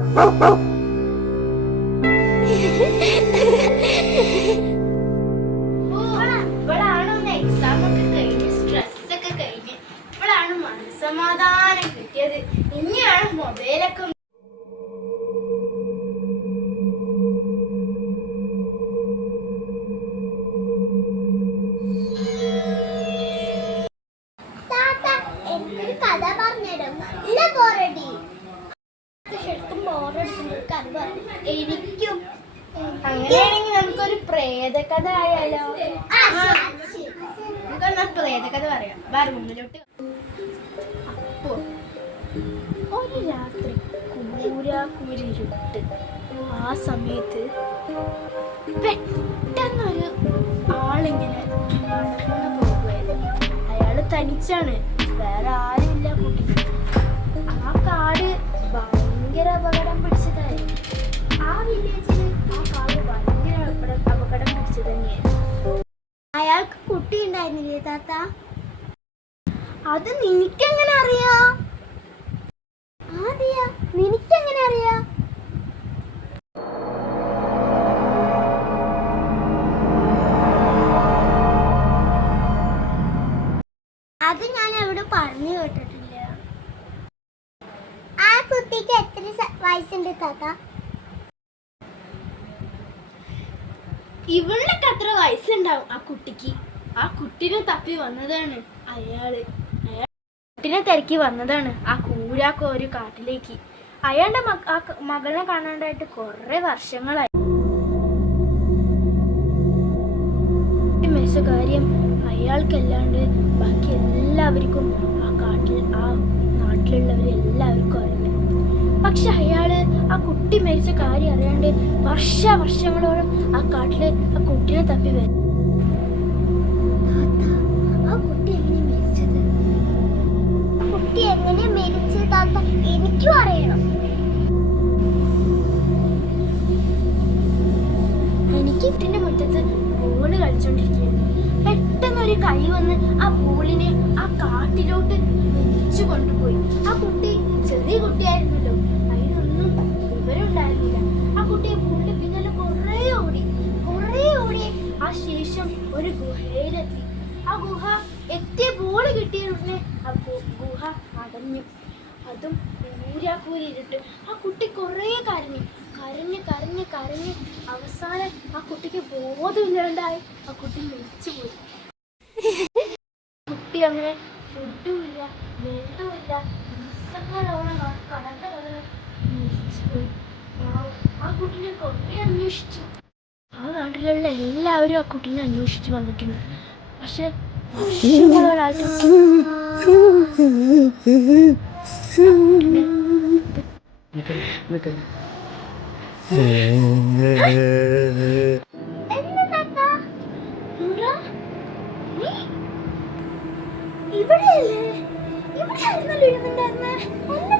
Oh, oh, oh. കഥ എനിക്കും അങ്ങനെയാണെങ്കിൽ നമുക്കൊരു പ്രേതകഥ ആയാലോ. നമുക്കൊന്നാ പ്രേതകഥ പറയാം. വേറെ മുന്നിലോട്ട് അപ്പോ ഒരു രാത്രി കൂരാക്കൂരിരുട്ട് ആ സമയത്ത് പെട്ടെന്നൊരു ആളിങ്ങനെ നടന്നു പോകുമായിരുന്നു അയാൾ തനിച്ചാണ്. വേറെ ആരും ഇല്ല കൂട്ടി ആ കാട് കുട്ടി ഉണ്ടായിരുന്നില്ലേ താത്ത? അത് നിനക്കെങ്ങനെ അറിയാ? ആദ്യ നിനക്കെങ്ങനെ അറിയാ? അത് ഞാൻ എവിടെ പറഞ്ഞു കേട്ടിട്ടില്ല. ആ കുട്ടിക്ക് എത്ര വയസ്സുണ്ട് താത്ത? ഇവളിനൊക്കെ അത്ര വയസ്സുണ്ടാവും ആ കുട്ടിക്ക്? ആ കുട്ടിനെ തപ്പി വന്നതാണ് അയാൾ. കുട്ടിനെ തിരക്കി വന്നതാണ് ആ കൂരാക്ക ഒരു കാട്ടിലേക്ക്. അയാളുടെ മകനെ കാണാണ്ടായിട്ട് കുറെ വർഷങ്ങളായി. കാര്യം അയാൾക്കല്ലാണ്ട് ബാക്കി എല്ലാവർക്കും ആ കാട്ടിൽ ആ നാട്ടിലുള്ളവരെല്ലാവർക്കും അറിയാം. പക്ഷെ അയാൾ ആ കുട്ടി മരിച്ച കാര്യം അറിയാണ്ട് വർഷ വർഷങ്ങളോളം ആ കാട്ടിൽ ആ കുട്ടിനെ തപ്പി വരും. കളിച്ചോണ്ടിരിക്കുകയായിരുന്നു. പെട്ടെന്ന് ഒരു കൈ വന്ന് ആ ബോളിനെ ആ കാട്ടിലോട്ട് വലിച്ചു കൊണ്ടുപോയി. ആ കുട്ടി ചെറിയ കുട്ടിയായിരുന്നല്ലോ. അതിനൊന്നും വിവരമുണ്ടായിരുന്നില്ല. ആ കുട്ടിയെ ബോളിന്റെ പിന്നാലെ കുറേ ഓടി കുറേ ഓടി. ആ ശേഷം ഒരു ഗുഹയിലെത്തി. ആ ഗുഹ എത്തിയ ബോൾ കിട്ടിയ ഉടനെ ആ ഗുഹ അടഞ്ഞു. അതും ഊരാക്കൂരിട്ട് ആ കുട്ടി കുറേ കരഞ്ഞു കരഞ്ഞ് കരഞ്ഞ് കരഞ്ഞ് അവസാനം ആ കുട്ടിക്ക് ബോധമില്ലാണ്ടായി ആ കുട്ടി മരിച്ചുപോയി കുട്ടി അങ്ങനെ ഫുഡുമില്ല വെള്ളമില്ല ദിവസങ്ങളോളം കടന്ന കടന്ന് മരിച്ചുപോയി ആ- കുട്ടീനെ കുറേ അന്വേഷിച്ചു. ആ നാട്ടിലുള്ള എല്ലാവരും ആ കുട്ടീനെ അന്വേഷിച്ചു വന്നിട്ടുണ്ട് പക്ഷെ വർഷങ്ങളോളായിട്ടും ഇവിടെയല്ലേ? ഇവിടെ ആയിരുന്നല്ലോ ഇരുന്നുണ്ടായിരുന്നെ എന്നെ